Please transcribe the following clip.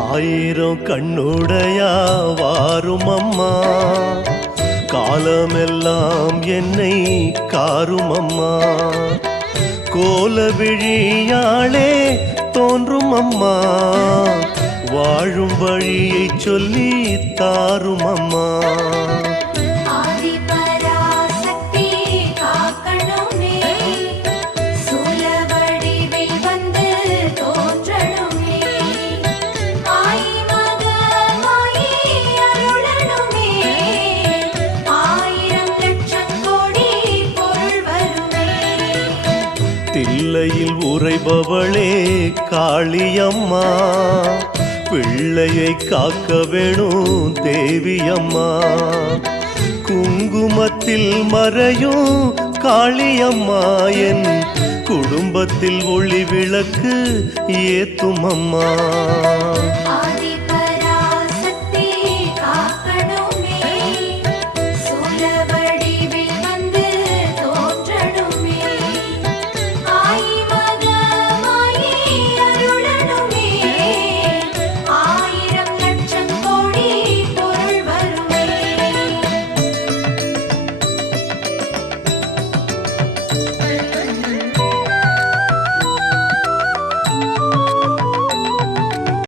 ஆயிரம் கண்ணுடையா வாரும் அம்மா, காலமெல்லாம் என்னை காரும் அம்மா. கோல விழியாளே தோன்றும் அம்மா, வாழும் வழியை சொல்லி தாரும் அம்மா. தில்லையில் உறைபவளே காளியம்மா, பிள்ளையை காக்க வேணும் தேவியம்மா. குங்குமத்தில் மறையும் காளியம்மா, என் குடும்பத்தில் ஒளி விளக்கு ஏத்தும் அம்மா.